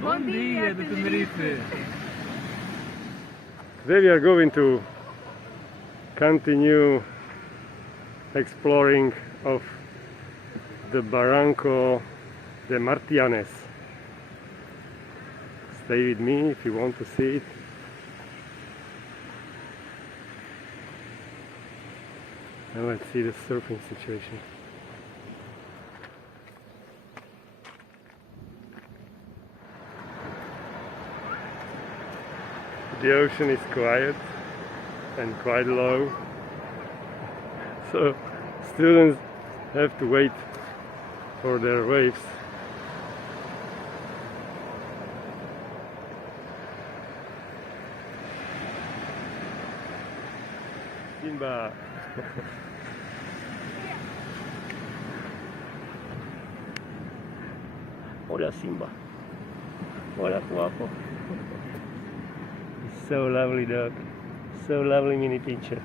Bom dia de Tenerife. Today we are going to continue exploring of the Barranco de Martianes. Stay with me if you want to see it. And let's see the surfing situation. The ocean is quiet and quite low, so students have to wait for their waves. Simba! Hola Simba! Hola guapo! So lovely dog, so lovely mini pincher.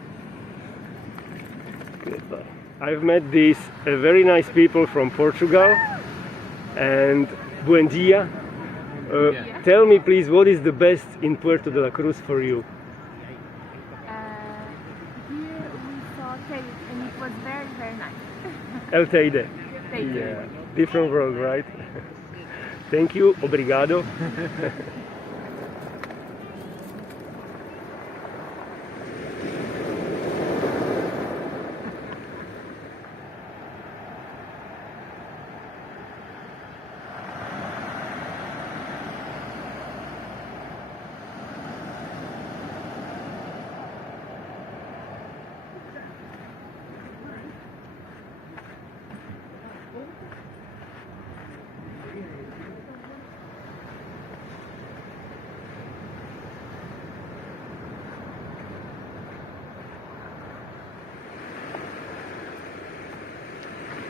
Goodbye. I've met these very nice people from Portugal and buen dia. Tell me please, what is the best in Puerto de la Cruz for you? Here we saw Teide and it was very, very nice. El Teide. Teide. Yeah, different world, right? Thank you, obrigado.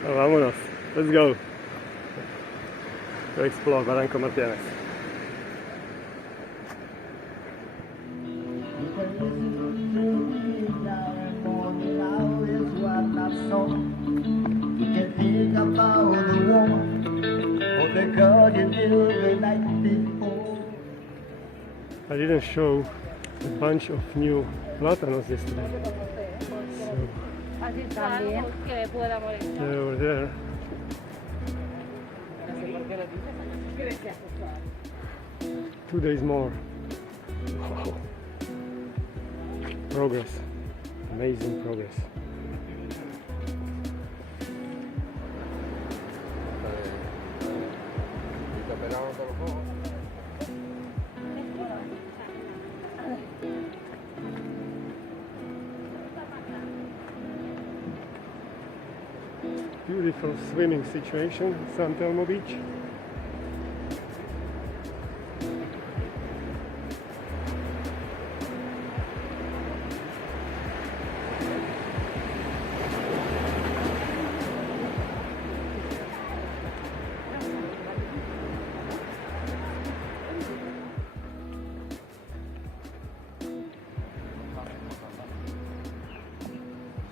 Oh, vámonos. Let's go to explore Barranco Martianes. I didn't show a bunch of new plátanos yesterday, so they're over there. Two days more. Wow. Progress, amazing progress. Beautiful swimming situation at San Telmo Beach.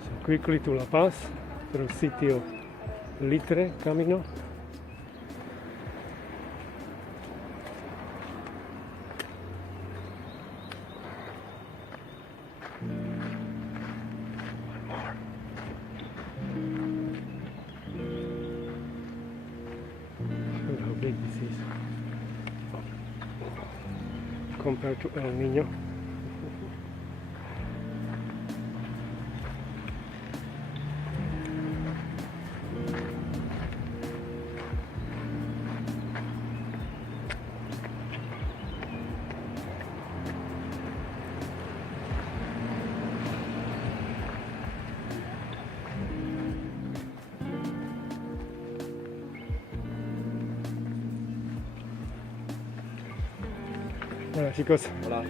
So quickly to La Paz through city of Litre Camino. Look how big this is compared to El Niño. Hola chicos. Hola.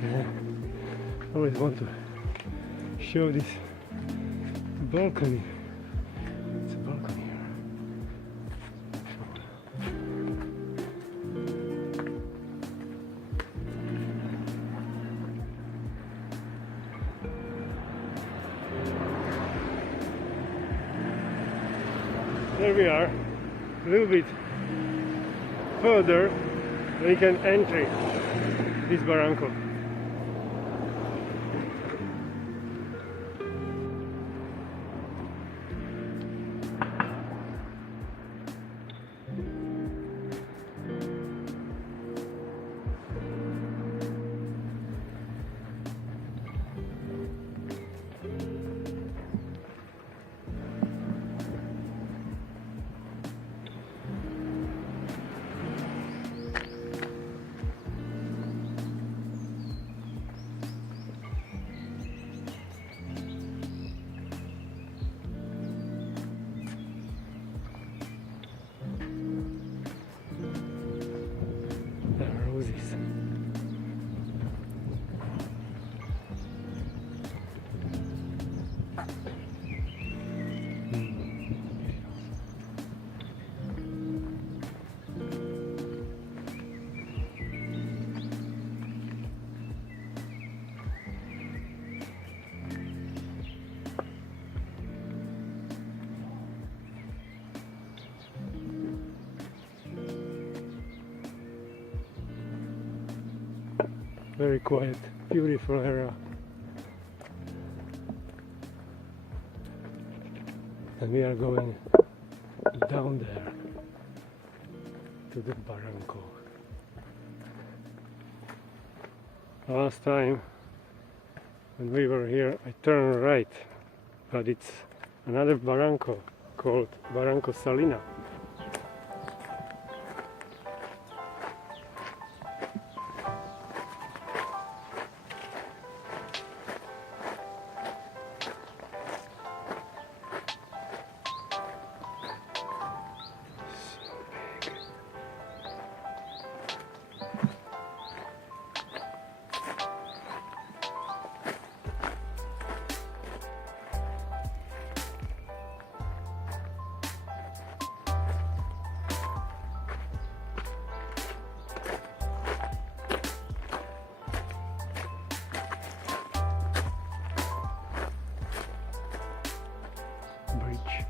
I always want to show this balcony. It's a balcony here. There we are, a little bit further, we can enter this barranco. Roses. Very quiet, beautiful area. And we are going down there to the barranco. Last time when we were here I turned right, but it's another barranco called Barranco Salina. Bridge.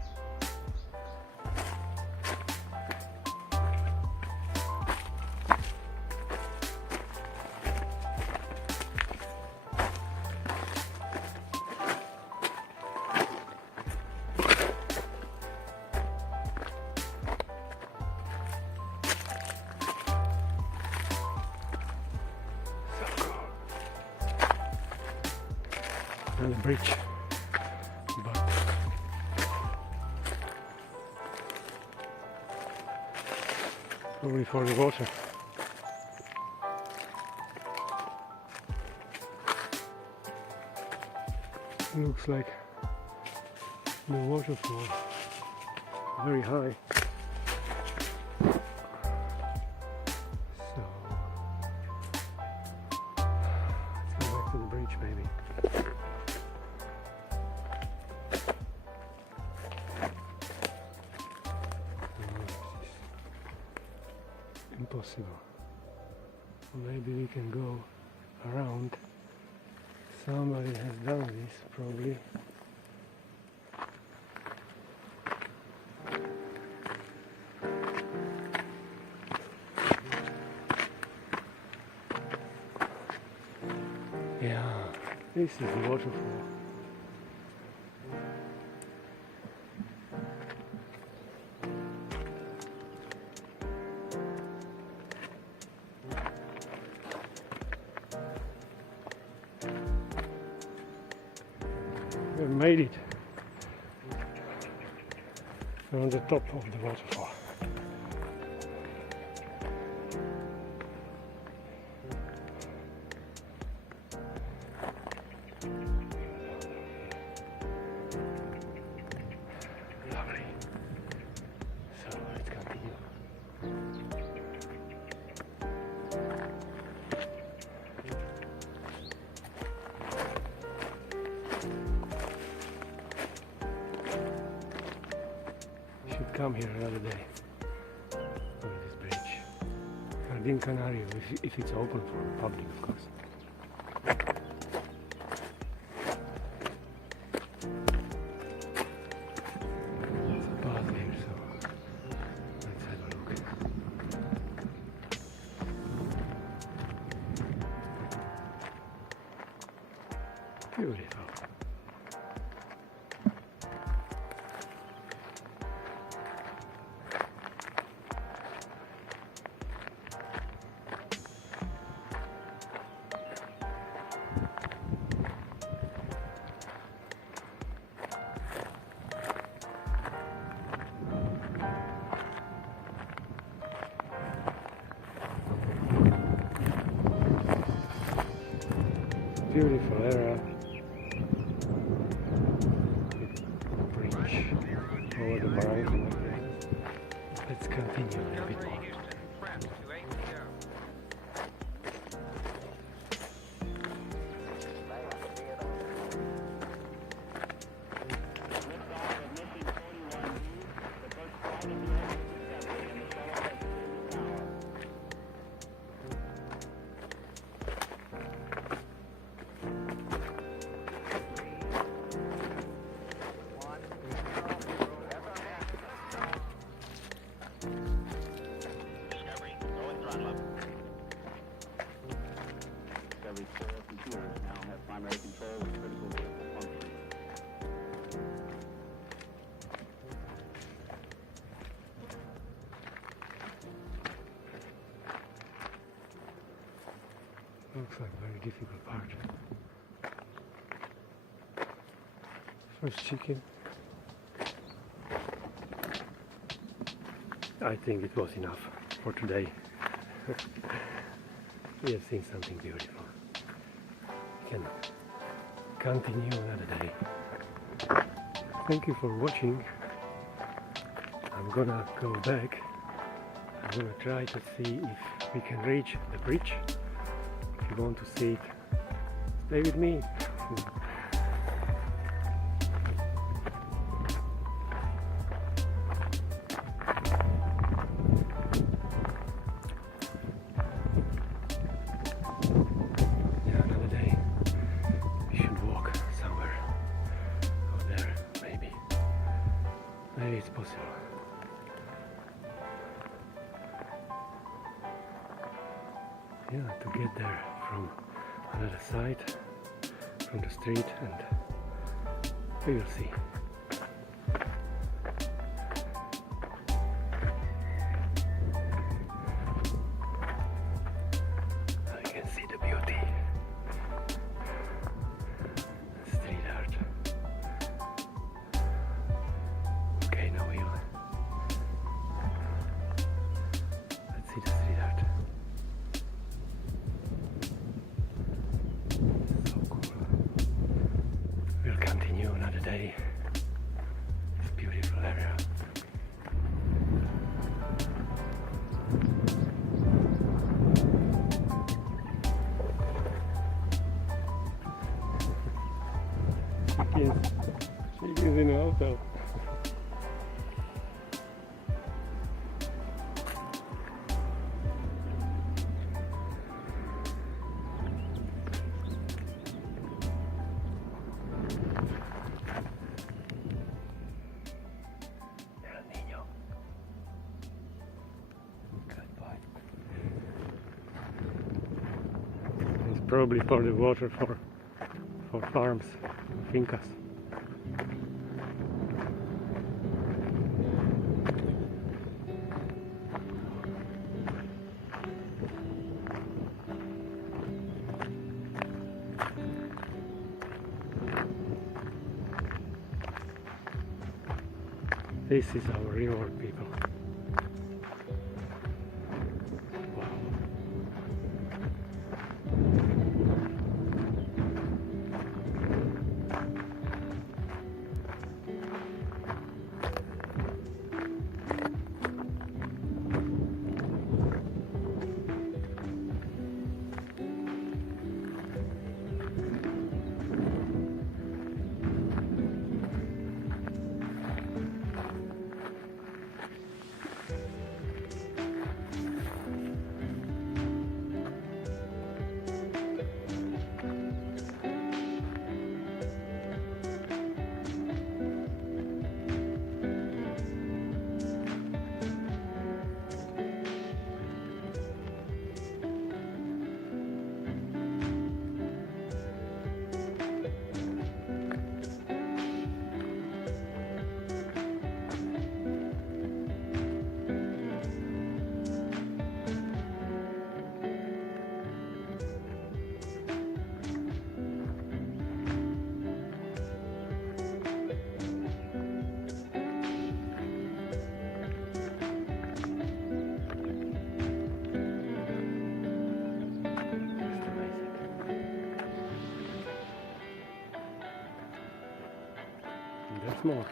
So cool. And the bridge. But probably for the water. Looks like the waterfall, very high. So let's go back to the bridge maybe. Impossible. Maybe we can go around. Somebody has done this probably. Yeah, this is the waterfall. We made it on the top of the waterfall. Lovely. So let's continue. Should come here another day over this bridge. Jardín Canario, if it's open for the public, of course. It's a path here, so Beautiful. Beautiful area. Bridge over the Barranco. Let's continue a little bit more. Discovery's core computers now have primary control of critical vehicle functions. Looks like a very difficult part. First chicken. I think it was enough for today. We have seen something beautiful. We can continue another day. Thank you for watching. I'm gonna go back. I'm gonna try to see if we can reach the bridge. If you want to see it, stay with me. Maybe it's possible. Yeah, to get there from another side, from the street, and we will see. Now you can see the beauty. Street art. Okay, now let's see the street art. So cool. We'll continue another day. It's a beautiful area. Chickens in the hotel. It's probably for the water for farms, fincas. This is our reward, people. Wow. there's more.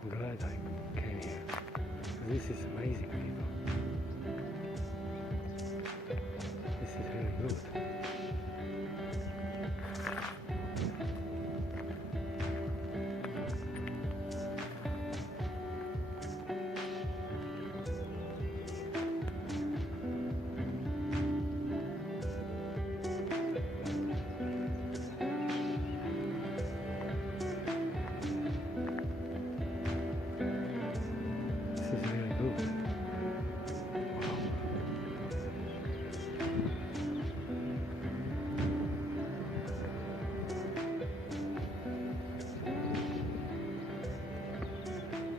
I'm glad I came here. This is amazing, people. This is really good. This is really good.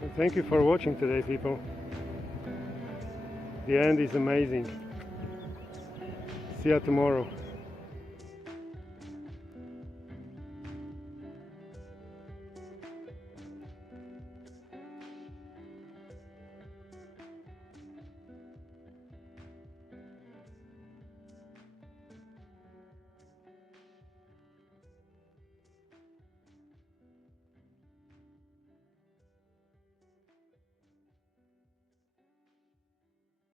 So thank you for watching today, people. The end is amazing. See you tomorrow.